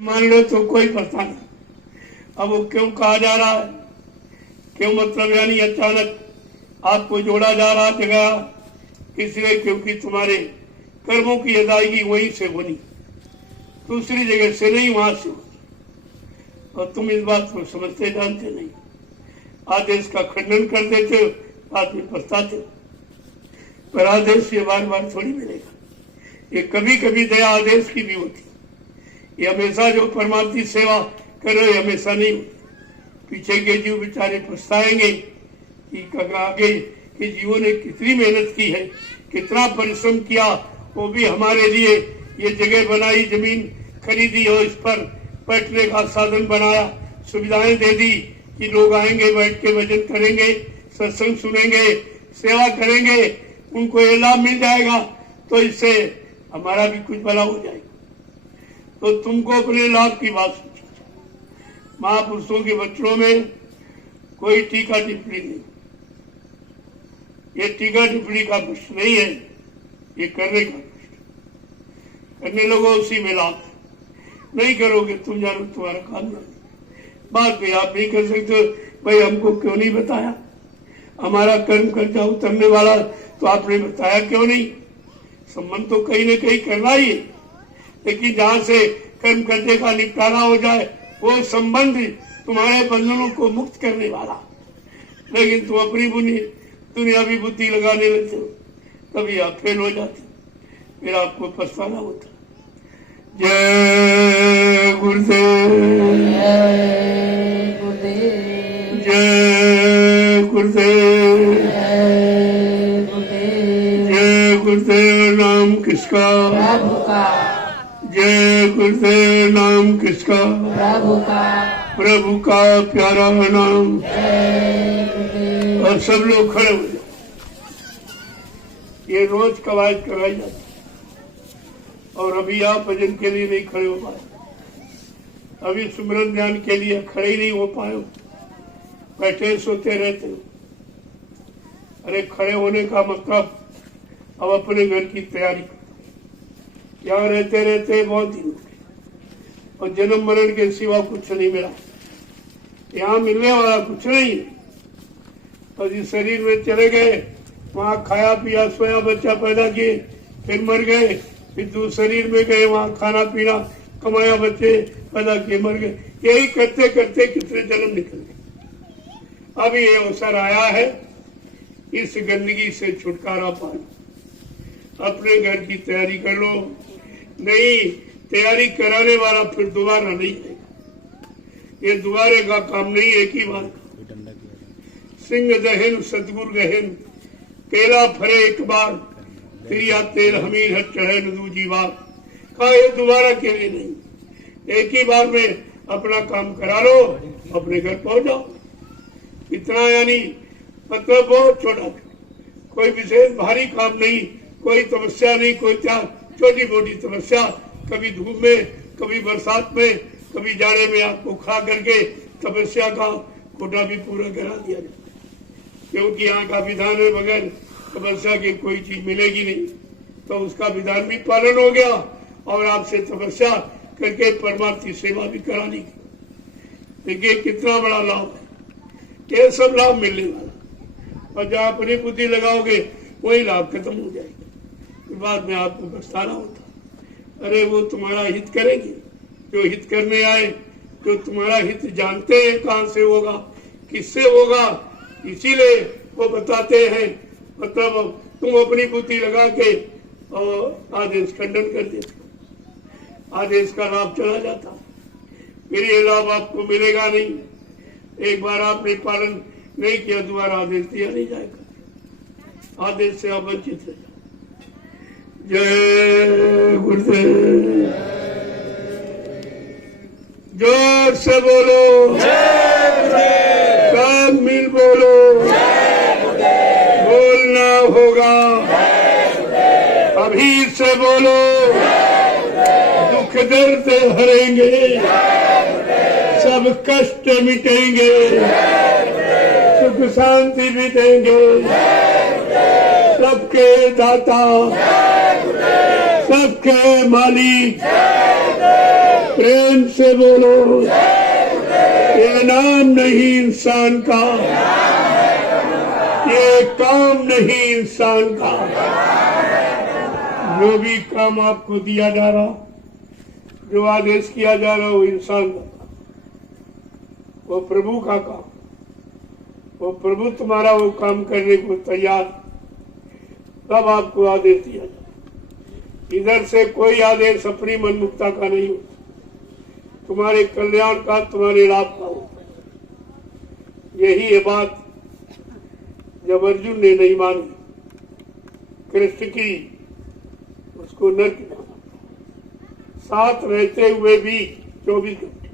मान लो तो कोई पता नहीं। अब वो क्यों कहा जा रहा है, क्यों मतलब यानी अचानक आपको जोड़ा जा रहा जगह, इसलिए क्योंकि तुम्हारे कर्मों की अदायगी वहीं से होनी, दूसरी जगह से नहीं, वहां से होनी। और तुम इस बात को समझते जानते नहीं, आदेश का खंडन कर देते हो, बाद में पछताते हो। पर आदेश ये बार बार थोड़ी मिलेगा, ये कभी कभी दया आदेश की भी होती। ये हमेशा जो परमात्मा की सेवा कर रहे हमेशा नहीं होती। पीछे के जीव बेचारे पछताएंगे कि आगे के जीवों ने कितनी मेहनत की है, कितना परिश्रम किया, वो भी हमारे लिए ये जगह बनाई, जमीन खरीदी और इस पर बैठने का साधन बनाया, सुविधाएं दे दी कि लोग आएंगे, बैठ के भजन करेंगे, सत्संग सुनेंगे, सेवा करेंगे, उनको ये लाभ मिल जाएगा, तो इससे हमारा भी कुछ भला हो जाएगा। तो तुमको अपने लाभ की बात सोची। महापुरुषों के वचनों में कोई टीका टिप्पणी नहीं, ये टीका टिप्पणी का प्रश्न नहीं है, ये करने का प्रश्न। करने लगो उसी में लाभ, नहीं करोगे तुम जानो तुम्हारा काम नहीं। बात भी आप नहीं कर सकते, भाई हमको क्यों नहीं बताया, हमारा कर्म कर्जा उतरने वाला तो आपने बताया क्यों नहीं। संबंध तो कहीं न कहीं करना ही है, लेकिन जहां से कर्म कर्जे का निपटारा हो जाए वो संबंध तुम्हारे बंधनों को मुक्त करने वाला। लेकिन तुम अपनी दुनियावी बुद्धि लगाने लगते हो, कभी आप फेल हो जाते, फिर आपको पछताना होता। जय गुरुदेव, जय गुरुदेव, जय गुरुदेव, जय गुरुदेव। जय गुरुदेव। नाम किसका? प्रभु का। जय गुरुदेव। नाम किसका? प्रभु का। प्रभु का प्यारा नाम। जय गुरुदेव। और सब लोग खड़े हो जाओ। ये रोज कवायद कराई जाती, और अभी आप भजन के लिए नहीं खड़े हो पाए, अभी सुमरन ध्यान के लिए खड़े ही नहीं हो पाए, बैठे सोते रहते हो। अरे खड़े होने का मतलब अब अपने घर की तैयारी करो। यहाँ रहते रहते बहुत दिन हो गए और जन्म मरण के सिवा कुछ नहीं मिला, यहाँ मिलने वाला कुछ नहीं है। और जिस शरीर में चले गए वहाँ खाया पिया सोया बच्चा पैदा किए, फिर मर गए, फिर दूसरे शरीर में गए, वहाँ खाना पीना कमाया, बच्चे पैदा किए, मर गए। यही करते करते कितने जन्म निकल गए। अब ये अवसर आया है इस गंदगी से छुटकारा पाना। अपने घर की तैयारी कर लो, नहीं तैयारी कराने वाला फिर दोबारा नहीं आएगा। ये दोबारे का काम नहीं, एक ही बार का। सिंह दहन सतगुरु गहन, केला फरे एक बार, त्रिया तेल हमीर हट चढ़े न दूजी बार। कहा ये दोबारा के लिए नहीं, एक ही बार में अपना काम करा लो, अपने घर पहुंच जाओ। इतना यानी मतलब बहुत छोटा, कोई विशेष भारी काम नहीं, कोई तपस्या नहीं, कोई त्याग, छोटी मोटी तपस्या, कभी धूप में, कभी बरसात में, कभी जाड़े में आपको खा करके तपस्या का कोटा भी पूरा करा दिया जाए। क्योंकि यहाँ का विधान है बगैर तपस्या की कोई चीज मिलेगी नहीं, तो उसका विधान भी पालन हो गया और आपसे तपस्या करके परमात्मा की सेवा भी करानी। देखिए कितना बड़ा लाभ है, ये सब लाभ मिलने वाला, और जहाँ अपनी बुद्धि लगाओगे वही लाभ खत्म हो जाएगा, बाद में आपको पछताना होता। अरे वो तुम्हारा हित करेंगे, जो हित करने आए, जो तुम्हारा हित जानते हैं कहाँ से होगा, किससे होगा, इसीलिए वो बताते हैं। मतलब तुम अपनी बुद्धि लगा के और आदेश खंडन कर देते, आदेश का लाभ चला जाता, फिर ये लाभ आपको मिलेगा नहीं। एक बार आपने पालन नहीं किया, दोबारा आदेश दिया नहीं जाएगा, आदेश से आप वंचित रह जाओ। जय गुरुदेव। जोर से बोलो, सब मिल बोलो, बोलना होगा, अभी से बोलो, दुख दर्द हरेंगे, सब कष्ट मिटेंगे, सुख शांति भी देंगे, सबके दाता, सबके मालिक, प्रेम से बोलो, ये नाम नहीं इंसान का, ये काम नहीं इंसान का। जो भी काम आपको दिया जा रहा, जो आदेश किया जा रहा, वो इंसान का, वो प्रभु का काम, वो प्रभु तुम्हारा वो काम करने को तैयार, तब आपको आदेश दिया जाए। इधर से कोई आदेश अपनी मनमुक्ता का नहीं होता, तुम्हारे कल्याण का, तुम्हारे लाभ का होता है। यही है बात जब अर्जुन ने नहीं मानी, कृष्ण की, उसको नरक जाना, साथ रहते हुए भी 24 घंटे,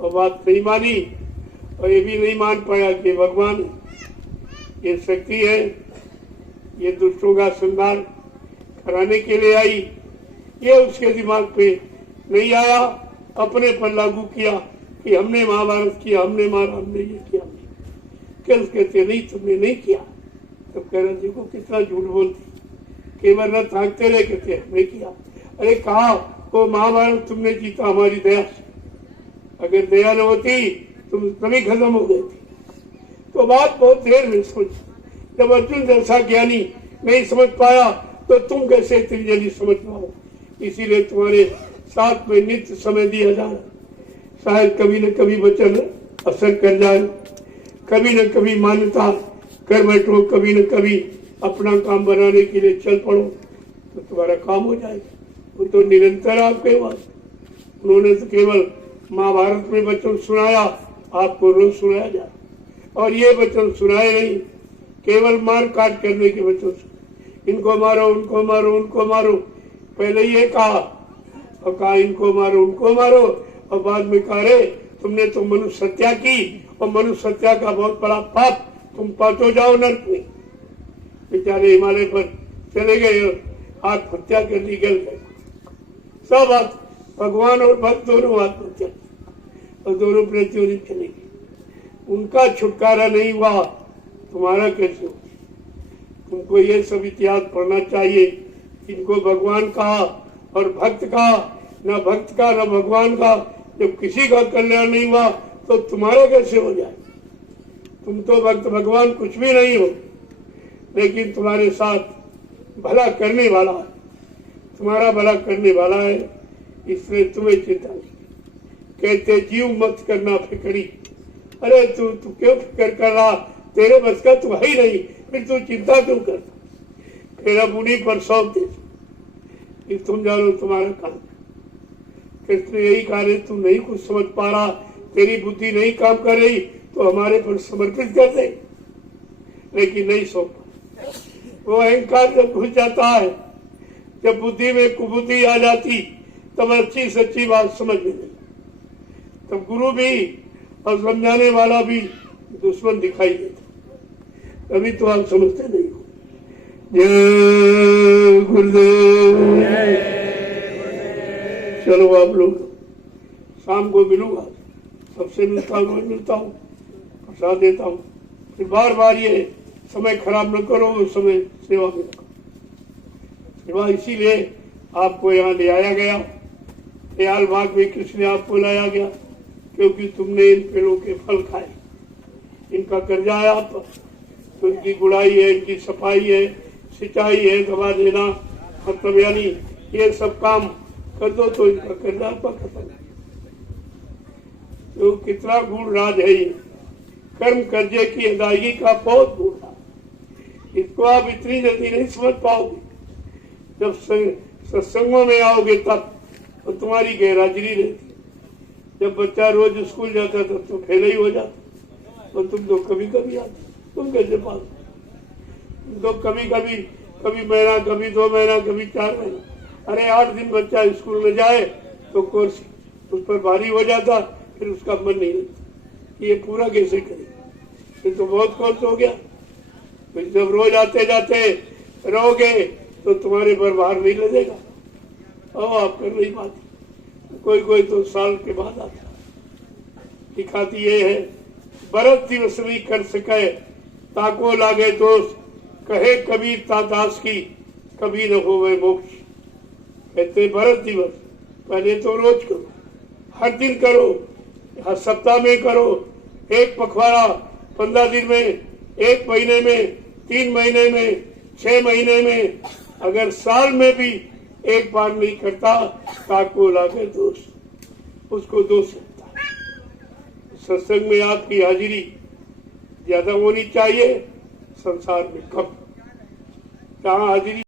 और बात नहीं मानी, और ये भी नहीं मान पाया कि भगवान ये शक्ति है, ये दुष्टों का संहार कराने के लिए आई, ये उसके दिमाग पे नहीं आया, अपने पर लागू किया कि हमने महाभारत किया, हमने मारा, हमने ये किया। कृष्ण कहते नहीं, तुमने नहीं किया। तब कह रहे देखो कितना झूठ बोलती, केवल न थाकते रहे, कहते हमने किया। अरे कहा वो महाभारत तुमने जीता हमारी दया से, अगर दया न होती तुम कभी खत्म हो गई थी। तो बात बहुत देर में समझ, जब अर्जुन जैसा ज्ञानी नहीं समझ पाया तो तुम कैसे इतनी जल्दी समझ पाओ। इसीलिए तुम्हारे साथ में नित्य समय दिया जाए, शायद कभी न कभी वचन असर कर जाए, कभी न कभी मान्यता कर बैठो, कभी न कभी अपना काम बनाने के लिए चल पड़ो, तो तुम्हारा काम हो जाएगा। वो तो निरंतर आपके पास, उन्होंने तो केवल महाभारत में वचन सुनाया, आपको रोज सुनाया जाए, और ये वचन सुनाए नहीं, केवल मार काट करने के वचन, इनको मारो, उनको मारो, उनको मारो। पहले ये कहा, और कहा इनको मारो, उनको मारो, और बाद में कहा रे तुमने तो मनुष्य हत्या की, और मनुष्य हत्या का बहुत बड़ा पाप, तुम पाटो जाओ नरक में। बेचारे हिमालय पर चले गए, आत्महत्या कर ली, गल गए। सब भगवान और भक्त दोनों आत्महत्या, और दोनों प्रतियों ने चले गए। उनका छुटकारा नहीं हुआ, तुम्हारा कैसे हो? तुमको ये सब इतिहास पढ़ना चाहिए। इनको भगवान का और भक्त का, न भक्त का न भगवान का, जब किसी का कल्याण नहीं हुआ तो तुम्हारा कैसे हो जाए? तुम तो भक्त भगवान कुछ भी नहीं हो, लेकिन तुम्हारे साथ भला करने वाला है, तुम्हारा भला करने वाला है, इसलिए तुम्हें चिंता नहीं। कहते जीव मत करना फिक्री। अरे तू क्यों फिक्र कर रहा? तेरे बस का तू है ही नहीं, फिर तू चिंता क्यों करता? फिर अब उन्हीं पर सौंप दे, तुम जानो तुम्हारा काम। कृष्ण यही कहा, तू नहीं कुछ समझ पा रहा, तेरी बुद्धि नहीं काम कर रही, तो हमारे पर समर्पित कर दे। लेकिन नहीं सौंपा। वो अहंकार जब घुस जाता है, जब बुद्धि में कुबुद्धि आ जाती, तब अच्छी सच्ची बात समझ में नहीं, तब गुरु भी और समझाने वाला भी दुश्मन दिखाई देता। अभी तो आप समझते नहीं हो। जय गुरुदेव। चलो आप लोग, शाम को मिलूंगा, सबसे मिलता हूँ, प्रसाद देता हूँ। फिर बार बार ये समय खराब न करो, उस समय सेवा में रखो। सेवा इसीलिए आपको यहाँ ले आया गया, दयाल बाग में कृष्ण आपको लाया गया, क्योंकि तुमने इन पेड़ों के फल खाए, इनका कर्जा है आप पर, तो इनकी गुड़ाई है, इनकी सफाई है, सिंचाई है, दवा देना, मतलब यानी ये सब काम कर दो तो इनका कर्जा आपका खत्म। तो कितना गुण राज है ये, कर्म कर्जे की अदायगी का बहुत गुण राज। इसको आप इतनी जल्दी नहीं समझ पाओगे, जब सत्संगों में आओगे तब तो तुम्हारी गैरहाजिरी रहती। जब बच्चा रोज स्कूल जाता तब तो फेल ही हो जाता, तो तुम तो कभी कभी आते, तुम कैसे पास? तुम तो कभी कभी, कभी महीना, कभी 2 महीना, कभी 4 महीना। अरे 8 दिन बच्चा स्कूल में जाए तो कोर्स उस पर भारी हो जाता, फिर उसका मन नहीं लगता, ये पूरा कैसे करे? फिर तो बहुत कोर्स हो गया। फिर जब रोज आते जाते रहोगे तो तुम्हारे पर भार नहीं लगेगा, और आप कर नहीं पाते। कोई तो साल के बाद आता। दिखाती ये है, बरत दिवस नहीं कर सके, ताको लागे दोष, कहे कबीर तादास की, कभी न हो वह मोक्ष। कहते बरत दिवस पहले तो रोज करो, हर दिन करो, हर सप्ताह में करो, एक पखवाड़ा 15 दिन में, एक महीने में, 3 महीने में, 6 महीने में, अगर साल में भी एक बार नहीं करता ताको लागे दोष, उसको दोष लगता है। सत्संग में आपकी हाजिरी ज्यादा होनी चाहिए, संसार में कम। जहाँ हाजिरी